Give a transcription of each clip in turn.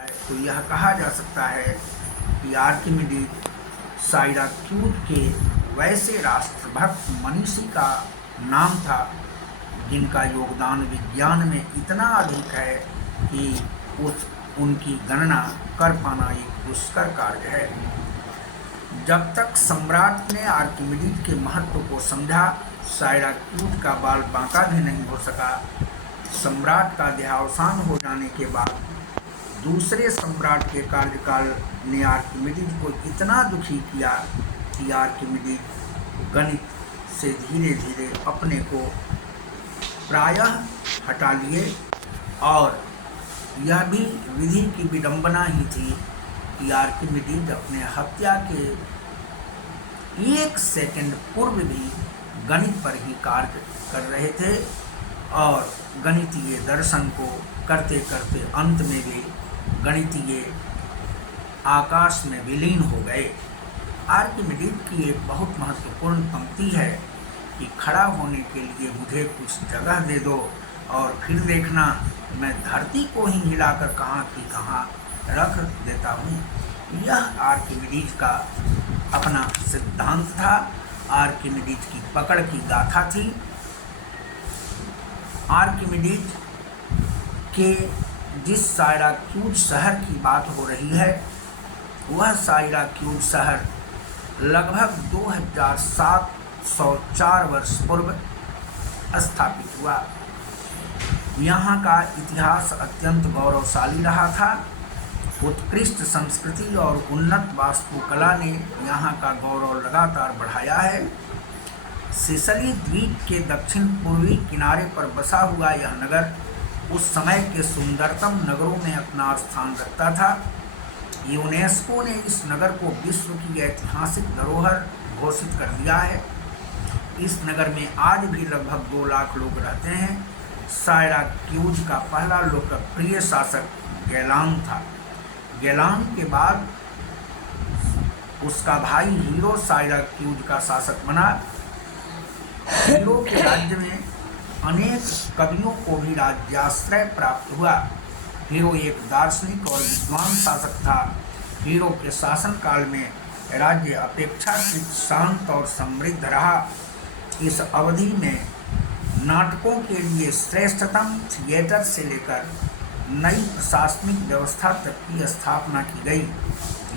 तो यह कहा जा सकता है कि आर्किमिडीज साइराक्यूज के वैसे राष्ट्रभक्त मनीषी का नाम था जिनका योगदान विज्ञान में इतना अधिक है कि उनकी गणना कर पाना एक दुष्कर कार्य है। जब तक सम्राट ने आर्किमिडीज के महत्व को समझा, साइराक्यूज का बाल बांका भी नहीं हो सका। सम्राट का देहावसान हो जाने के बाद दूसरे सम्राट के कार्यकाल ने आर्किमिडीज को इतना दुखी किया कि आर्किमिडीज गणित से धीरे धीरे अपने को प्रायः हटा लिए, और यह भी विधि की विडंबना ही थी कि आर्किमिडीज अपने हत्या के 1 सेकंड पूर्व भी गणित पर ही कार्य कर रहे थे और गणितीय दर्शन को करते करते अंत में भी गणितीय आकाश में विलीन हो गए। आर्किमिडीज की एक बहुत महत्वपूर्ण पंक्ति है कि खड़ा होने के लिए मुझे कुछ जगह दे दो और फिर देखना मैं धरती को ही हिलाकर कहाँ की कहाँ रख देता हूँ। यह आर्किमिडीज का अपना सिद्धांत था, आर्किमिडीज की पकड़ की गाथा थी। आर्किमिडीज के जिस साइराक्यूज शहर की बात हो रही है, वह साइराक्यूज शहर लगभग 2704 वर्ष पूर्व स्थापित हुआ। यहाँ का इतिहास अत्यंत गौरवशाली रहा था। उत्कृष्ट संस्कृति और उन्नत वास्तुकला ने यहाँ का गौरव लगातार बढ़ाया है। सिसिली द्वीप के दक्षिण पूर्वी किनारे पर बसा हुआ यह नगर उस समय के सुंदरतम नगरों में अपना स्थान रखता था। यूनेस्को ने इस नगर को विश्व की ऐतिहासिक धरोहर घोषित कर दिया है। इस नगर में आज भी लगभग 2 लाख लोग रहते हैं। साइराक्यूज का पहला लोकप्रिय शासक गैलान था। गैलान के बाद उसका भाई हीरो साइराक्यूज का शासक बना। हीरो के राज्य में अनेक कवियों को भी राज्याश्रय प्राप्त हुआ। हीरो एक दार्शनिक और विद्वान शासक था। हीरो के शासनकाल में राज्य अपेक्षाकृत शांत और समृद्ध रहा। इस अवधि में नाटकों के लिए श्रेष्ठतम थिएटर से लेकर नई प्रशासनिक व्यवस्था तक की स्थापना की गई।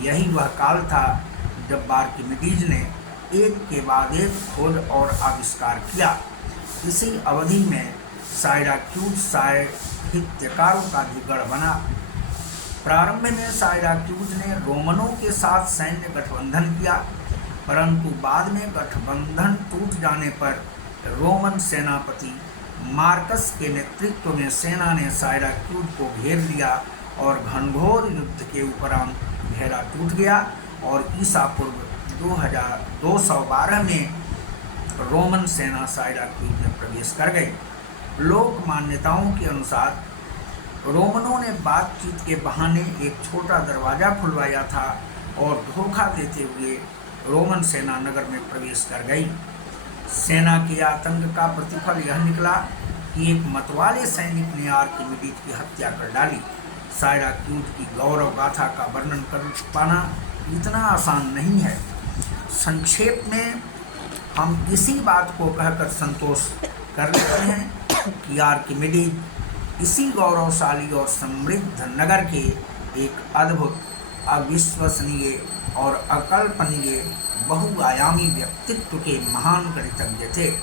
यही वह काल था जब आर्किमिडीज ने एक के बाद एक खोज और आविष्कार किया। इसी अवधि में साइराक्यूज साहित्यकारों का भी गढ़ बना। प्रारंभ में साइराक्यूज ने रोमनों के साथ सैन्य गठबंधन किया, परंतु बाद में गठबंधन टूट जाने पर रोमन सेनापति मार्कस के नेतृत्व में सेना ने साइराक्यूज को घेर लिया और घनघोर युद्ध के उपरांत घेरा टूट गया और ईसा पूर्व 212 में रोमन सेना साइराक्यूज में प्रवेश कर गई। लोक मान्यताओं के अनुसार रोमनों ने बातचीत के बहाने एक छोटा दरवाजा खुलवाया था और धोखा देते हुए रोमन सेना नगर में प्रवेश कर गई। सेना के आतंक का प्रतिफल यह निकला कि एक मतवाले सैनिक ने आर्किमिडीज की हत्या कर डाली। साइराक्यूज की गौरव गाथा का वर्णन कर पाना इतना आसान नहीं है। संक्षेप में हम इसी बात को कहकर संतोष कर लेते हैं कि आर्किमिडीज इसी गौरवशाली और समृद्ध नगर के एक अद्भुत, अविश्वसनीय और अकल्पनीय बहुआयामी व्यक्तित्व के महान गणितज्ञ थे।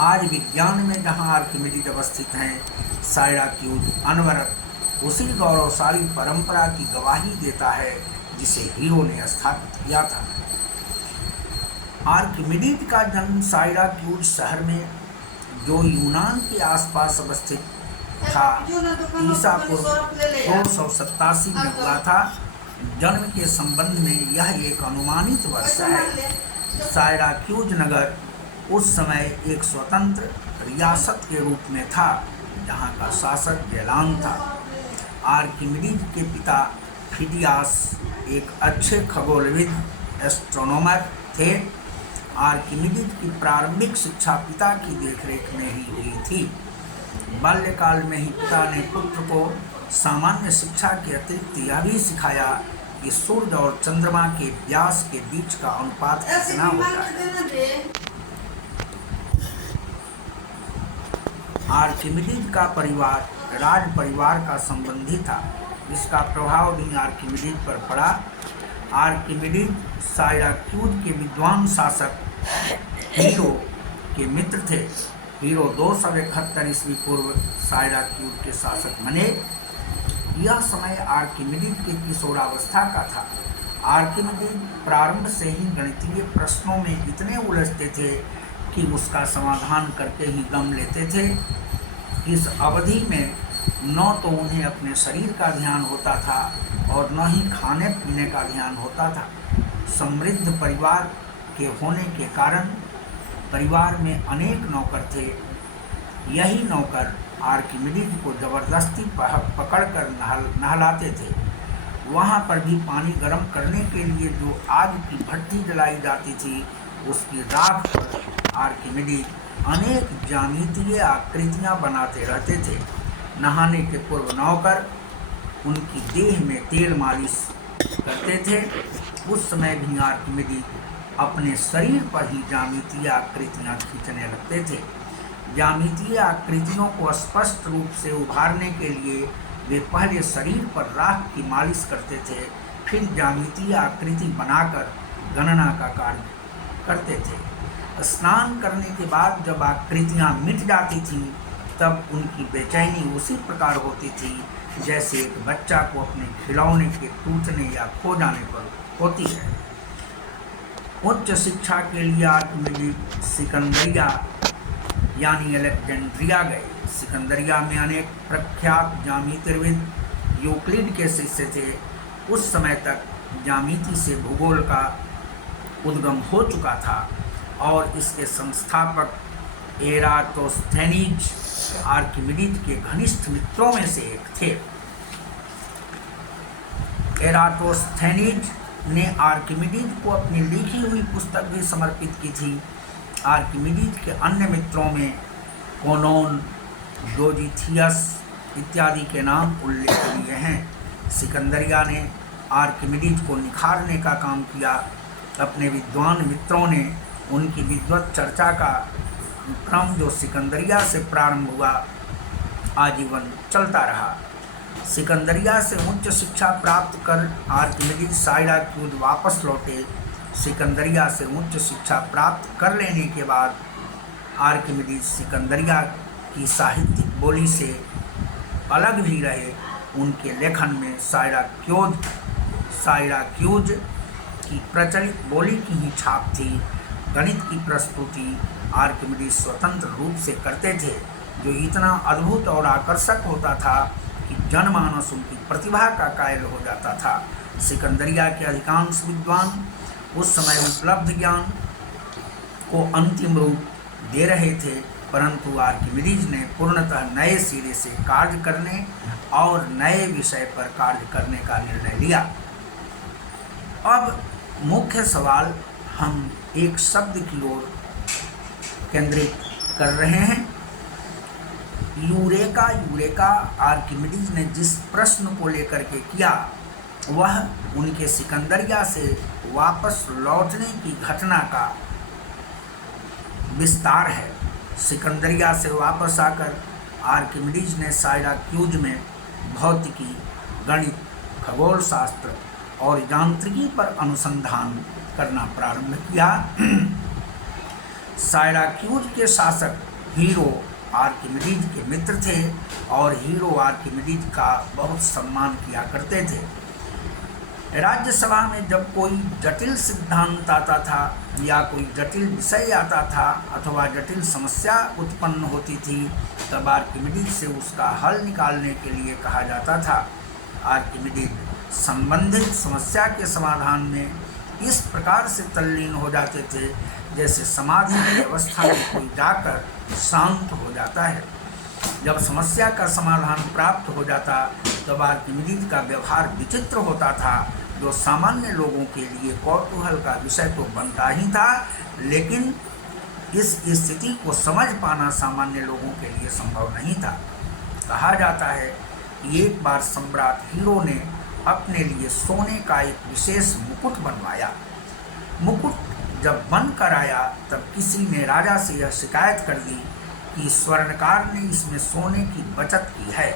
आज विज्ञान में जहां आर्किमिडीज अवस्थित हैं, साइराक्यूज अनवरत उसी गौरवशाली परंपरा की गवाही देता है जिसे हीरो ने स्थापित किया था। आर्किमिडीज का जन्म साइराक्यूज शहर में, जो यूनान के आसपास अवस्थित था, ईसा पूर्व 287 में हुआ था। जन्म के संबंध में यह एक अनुमानित वर्ष है। साइराक्यूज नगर उस समय एक स्वतंत्र रियासत के रूप में था, जहां का शासक गैलान था। आर्किमिडीज के पिता फिडियास एक अच्छे खगोलविद एस्ट्रोनॉमर थे। आर्किमिडीज की प्रारंभिक शिक्षा पिता की देखरेख में ही हुई थी। बाल्यकाल में ही पिता ने पुत्र को सामान्य शिक्षा के अतिरिक्त यह भी सिखाया कि सूर्य और चंद्रमा के व्यास के बीच का अनुपात कितना होता है। आर्किमिडीज का परिवार राज परिवार का संबंधी था, इसका प्रभाव भी आर्किमिडीज पर पड़ा। आर्किमिडीज साइराक्यूज के विद्वान शासक हीरो के मित्र थे। हीरो 271 ईस्वी पूर्व साइराक्यूज के शासक बने। यह समय आर्किमिडीज के किशोरावस्था का था। आर्किमिडीज प्रारंभ से ही गणितीय प्रश्नों में इतने उलझते थे कि उसका समाधान करके ही दम लेते थे। इस अवधि में न तो उन्हें अपने शरीर का ध्यान होता था और न ही खाने पीने का ध्यान होता था। समृद्ध परिवार के होने के कारण परिवार में अनेक नौकर थे। यही नौकर आर्किमिडीज को जबरदस्ती पकड़कर नहलाते थे। वहाँ पर भी पानी गर्म करने के लिए जो आग की भट्टी जलाई जाती थी, उसकी राख पर आर्किमिडीज अनेक ज्यामितीय आकृतियाँ बनाते रहते थे। नहाने के पूर्व नौकर उनकी देह में तेल मालिश करते थे। उस समय भी आर्किमिडीज अपने शरीर पर ही ज्यामितीय आकृतियाँ खींचने लगते थे। ज्यामितीय आकृतियों को स्पष्ट रूप से उभारने के लिए वे पहले शरीर पर राख की मालिश करते थे, फिर ज्यामितीय आकृति बनाकर गणना का कार्य करते थे। स्नान करने के बाद जब आकृतियाँ मिट जाती थीं, तब उनकी बेचैनी उसी प्रकार होती थी जैसे एक बच्चा को अपने खिलौने के टूटने या खो जाने पर होती है। उच्च शिक्षा के लिए आर्किमिडीज सिकंदरिया यानी अलेक्जेंड्रिया गए। सिकंदरिया में अनेक प्रख्यात ज्यामितिविद यूक्लिड के शिष्य थे। उस समय तक ज्यामिति से भूगोल का उद्गम हो चुका था और इसके संस्थापक एराटोस्थेनीज आर्किमिडीज के घनिष्ठ मित्रों में से एक थे। एराटोस्थेनीज ने आर्किमिडीज को अपनी लिखी हुई पुस्तक भी समर्पित की थी। आर्किमिडीज के अन्य मित्रों में कोनोन, डोजिथियस इत्यादि के नाम उल्लेखनीय हैं। सिकंदरिया ने आर्किमिडीज को निखारने का काम किया। अपने विद्वान मित्रों ने उनकी विद्वत चर्चा का क्रम जो सिकंदरिया से प्रारंभ हुआ, आजीवन चलता रहा। सिकंदरिया से उच्च शिक्षा प्राप्त कर आर्किमिडीज साइराक्यूज वापस लौटे। सिकंदरिया से उच्च शिक्षा प्राप्त कर लेने के बाद आर्किमिडीज सिकंदरिया की साहित्यिक बोली से अलग भी रहे। उनके लेखन में साइराक्यूज की प्रचलित बोली की ही छाप थी। गणित की प्रस्तुति आर्किमिडीज स्वतंत्र रूप से करते थे, जो इतना अद्भुत और आकर्षक होता था कि जनमानस उनकी प्रतिभा का कायल हो जाता था। सिकंदरिया के अधिकांश विद्वान उस समय उपलब्ध ज्ञान को अंतिम रूप दे रहे थे, परंतु आर्किमिडीज ने पूर्णतः नए सिरे से कार्य करने और नए विषय पर कार्य करने का निर्णय लिया। अब मुख्य सवाल हम एक शब्द की ओर केंद्रित कर रहे हैं। यूरेका। यूरेका आर्किमिडीज ने जिस प्रश्न को लेकर के किया, वह उनके सिकंदरिया से वापस लौटने की घटना का विस्तार है। सिकंदरिया से वापस आकर आर्किमिडीज ने साइराक्यूज में भौतिकी, गणित, खगोल शास्त्र और यांत्रिकी पर अनुसंधान करना प्रारंभ किया। साइराक्यूज के शासक हीरो आर्किमिडीज के मित्र थे और हीरो आर्किमिडीज का बहुत सम्मान किया करते थे। राज्यसभा में जब कोई जटिल सिद्धांत आता था या कोई जटिल विषय आता था अथवा जटिल समस्या उत्पन्न होती थी, तब आर्किमिडीज से उसका हल निकालने के लिए कहा जाता था। आर्किमिडीज संबंधित समस्या के समाधान में इस प्रकार से तल्लीन हो जाते थे जैसे समाधि की अवस्था में कोई जाकर शांत हो जाता है। जब समस्या का समाधान प्राप्त हो जाता तब आर्किमिडीज का व्यवहार विचित्र होता था, जो सामान्य लोगों के लिए कौतूहल का विषय तो बनता ही था, लेकिन इस स्थिति को समझ पाना सामान्य लोगों के लिए संभव नहीं था। कहा जाता है कि एक बार सम्राट हीरो ने अपने लिए सोने का एक विशेष मुकुट बनवाया। मुकुट जब बनकर आया तब किसी ने राजा से यह शिकायत कर दी कि स्वर्णकार ने इसमें सोने की बचत की है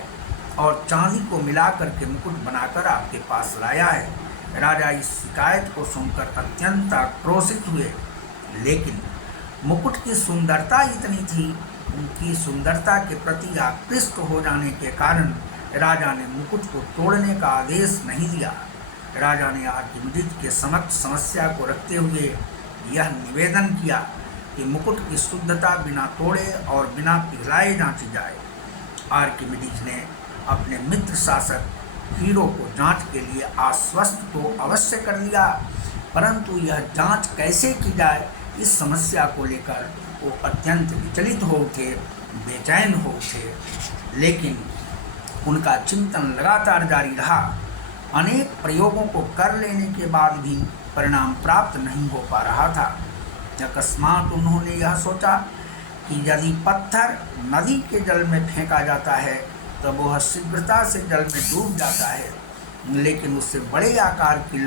और चांदी को मिलाकर के मुकुट बनाकर आपके पास लाया है। राजा इस शिकायत को सुनकर अत्यंत आक्रोशित हुए, लेकिन मुकुट की सुंदरता इतनी थी, उनकी सुंदरता के प्रति आकृष्ट हो जाने के कारण राजा ने मुकुट को तोड़ने का आदेश नहीं दिया। राजा ने आर्किमिडीज के समक्ष समस्या को रखते हुए यह निवेदन किया कि मुकुट की शुद्धता बिना तोड़े और बिना पिघलाए जांची जाए। आर्किमिडीज ने अपने मित्र शासक हीरो को जांच के लिए आश्वस्त तो अवश्य कर लिया, परंतु यह जांच कैसे की जाए इस समस्या को लेकर वो अत्यंत विचलित हो उठे, बेचैन हो उठे। लेकिन उनका चिंतन लगातार जारी रहा। अनेक प्रयोगों को कर लेने के बाद भी परिणाम प्राप्त नहीं हो पा रहा था। अकस्मात उन्होंने यह सोचा कि यदि पत्थर नदी के जल में फेंका जाता है तब वह शीघ्रता से जल में डूब जाता है, लेकिन उससे बड़े आकार की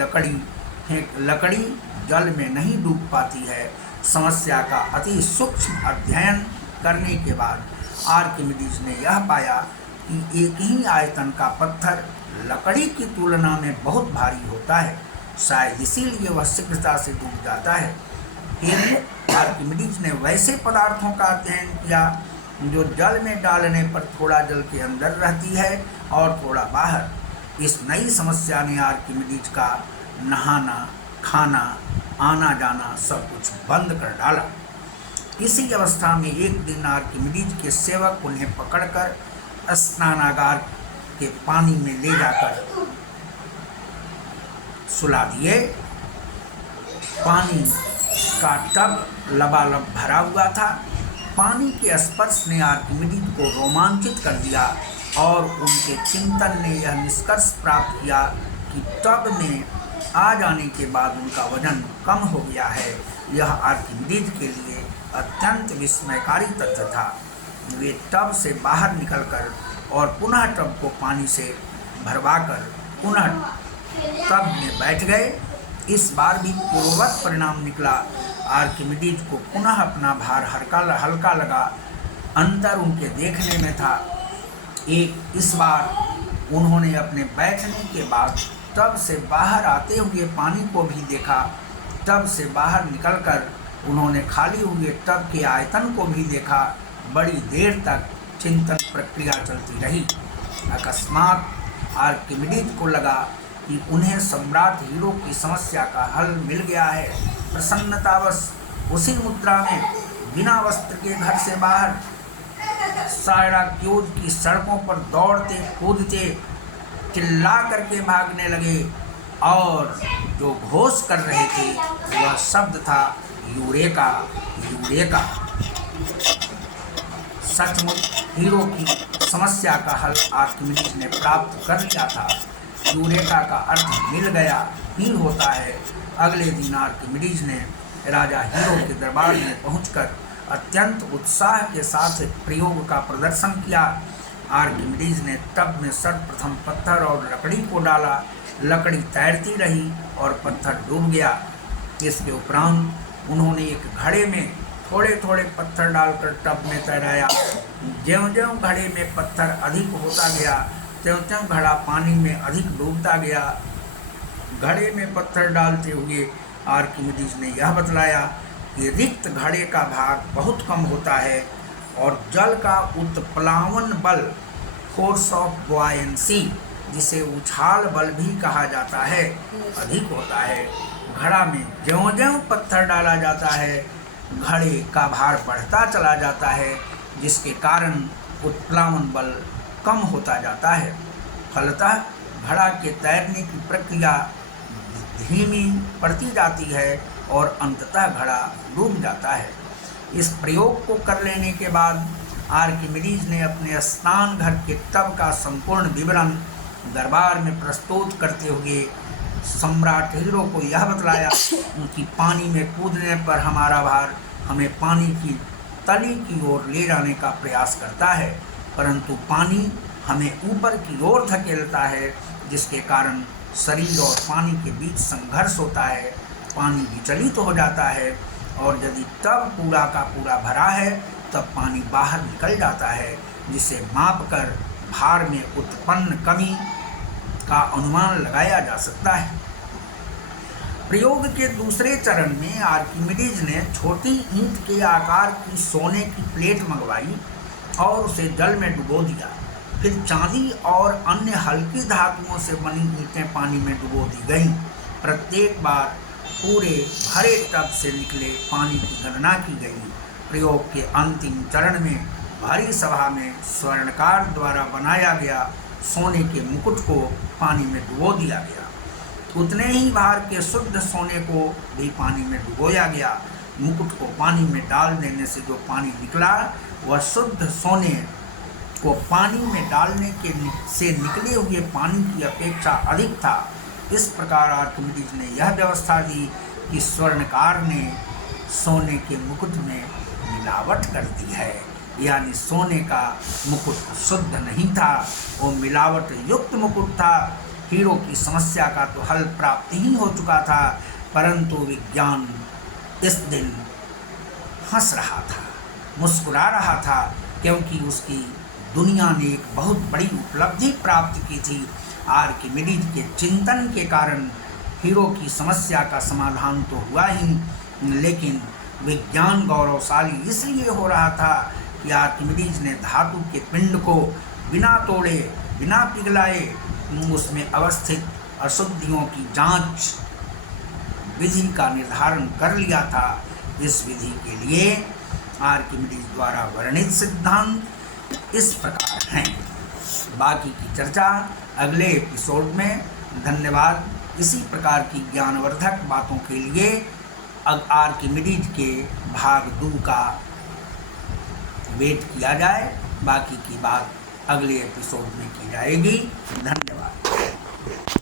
लकड़ी जल में नहीं डूब पाती है। समस्या का अति सूक्ष्म अध्ययन करने के बाद आर्किमिडीज ने यह पाया कि एक ही आयतन का पत्थर लकड़ी की तुलना में बहुत भारी होता है, शायद इसीलिए वह शीघ्रता से डूब जाता है। फिर आर्किमिडीज ने वैसे पदार्थों का अध्ययन किया जो जल में डालने पर थोड़ा जल के अंदर रहती है और थोड़ा बाहर। इस नई समस्या ने आर्किमिडीज का नहाना, खाना, आना जाना सब कुछ बंद कर डाला। इसी अवस्था में एक दिन आर्किमिडीज के सेवक उन्हें पकड़कर स्नानागार के पानी में ले जाकर सुला दिए। पानी का टब लबालब भरा हुआ था। पानी के स्पर्श ने आर्किमिडीज को रोमांचित कर दिया और उनके चिंतन ने यह निष्कर्ष प्राप्त किया कि टब में आ जाने के बाद उनका वजन कम हो गया है। यह आर्किमिडीज के लिए अत्यंत विस्मयकारी तथ्य था। वे टब से बाहर निकलकर और पुनः टब को पानी से भरवाकर पुनः टब में बैठ गए। इस बार भी पूर्ववत परिणाम निकला। आर्किमिडीज को पुनः अपना भार हल्का लगा। अंतर उनके देखने में था। इस बार उन्होंने अपने बैठने के बाद टब से बाहर आते हुए पानी को भी देखा। टब से बाहर निकलकर उन्होंने खाली हुए टब के आयतन को भी देखा। बड़ी देर तक चिंतन प्रक्रिया चलती रही। अकस्मात आर्किमिडीज को लगा कि उन्हें सम्राट हीरो की समस्या का हल मिल गया है। प्रसन्नतावश उसी मुद्रा में बिना वस्त्र के घर से बाहर सायराक्यूज की सड़कों पर दौड़ते कूदते चिल्ला करके भागने लगे और जो घोष कर रहे थे वह शब्द था यूरेका, यूरेका। सचमुच हीरो की समस्या का हल आर्किमिडीज ने प्राप्त कर लिया था। यूरेका का अर्थ मिल गया, फील होता है। अगले दिन आर्किमिडीज ने राजा हीरो के दरबार में पहुंचकर अत्यंत उत्साह के साथ एक प्रयोग का प्रदर्शन किया। आर्किमिडीज ने टब में सर्वप्रथम पत्थर और लकड़ी को डाला। लकड़ी तैरती रही और पत्थर डूब गया। इसके उपरांत उन्होंने एक घड़े में थोड़े थोड़े पत्थर डालकर टब में तैराया। ज्यों-ज्यों घड़े में पत्थर अधिक होता गया त्यों-त्यों घड़ा पानी में अधिक डूबता गया। घड़े में पत्थर डालते हुए आर्किमिडीज ने यह बतलाया कि रिक्त घड़े का भार बहुत कम होता है और जल का उत्प्लावन बल, फोर्स ऑफ बॉयंसी, जिसे उछाल बल भी कहा जाता है, अधिक होता है। घड़ा में ज्यों-ज्यों पत्थर डाला जाता है घड़े का भार बढ़ता चला जाता है, जिसके कारण उत्प्लावन बल कम होता जाता है। फलतः घड़ा के तैरने की प्रक्रिया धीमी पड़ती जाती है और अंततः घड़ा डूब जाता है। इस प्रयोग को कर लेने के बाद आर्किमिडीज ने अपने स्नान घर के टब का संपूर्ण विवरण दरबार में प्रस्तुत करते हुए सम्राट हीरो को यह बतलाया कि पानी में कूदने पर हमारा भार हमें पानी की तली की ओर ले जाने का प्रयास करता है, परंतु पानी हमें ऊपर की ओर धकेलता है, जिसके कारण शरीर और पानी के बीच संघर्ष होता है, पानी विचलित हो जाता है और यदि तब पूरा का पूरा भरा है तब पानी बाहर निकल जाता है, जिसे मापकर भार में उत्पन्न कमी का अनुमान लगाया जा सकता है। प्रयोग के दूसरे चरण में आर्किमिडीज ने छोटी ईंट के आकार की सोने की प्लेट मंगवाई और उसे जल में डुबो दिया। फिर चांदी और अन्य हल्की धातुओं से बनी ईंटें पानी में डुबो दी गईं। प्रत्येक बार पूरे भरे टब से निकले पानी की गणना की गई। प्रयोग के अंतिम चरण में भरी सभा में स्वर्णकार द्वारा बनाया गया सोने के मुकुट को पानी में डुबो दिया गया। उतने ही भार के शुद्ध सोने को भी पानी में डुबोया गया। मुकुट को पानी में डाल देने से जो पानी निकला वह शुद्ध सोने को पानी में डालने से निकले हुए पानी की अपेक्षा अधिक था। इस प्रकार आर्किमिडीज ने यह व्यवस्था दी कि स्वर्णकार ने सोने के मुकुट में मिलावट कर दी है, यानी सोने का मुकुट शुद्ध नहीं था, वो मिलावट युक्त मुकुट था। हीरो की समस्या का तो हल प्राप्त ही हो चुका था, परंतु विज्ञान इस दिन हंस रहा था, मुस्कुरा रहा था, क्योंकि उसकी दुनिया ने एक बहुत बड़ी उपलब्धि प्राप्त की थी। आर्किमिडीज के चिंतन के कारण हीरो की समस्या का समाधान तो हुआ ही, लेकिन विज्ञान गौरवशाली इसलिए हो रहा था कि आर्किमिडीज ने धातु के पिंड को बिना तोड़े, बिना पिघलाए उसमें अवस्थित अशुद्धियों की जांच विधि का निर्धारण कर लिया था। इस विधि के लिए आर्किमिडीज द्वारा वर्णित सिद्धांत इस प्रकार हैं। बाकी की चर्चा अगले एपिसोड में। धन्यवाद। इसी प्रकार की ज्ञानवर्धक बातों के लिए आर्किमिडीज के भाग 2 का वेट किया जाए। बाकी की बात अगले एपिसोड में की जाएगी। धन्यवाद।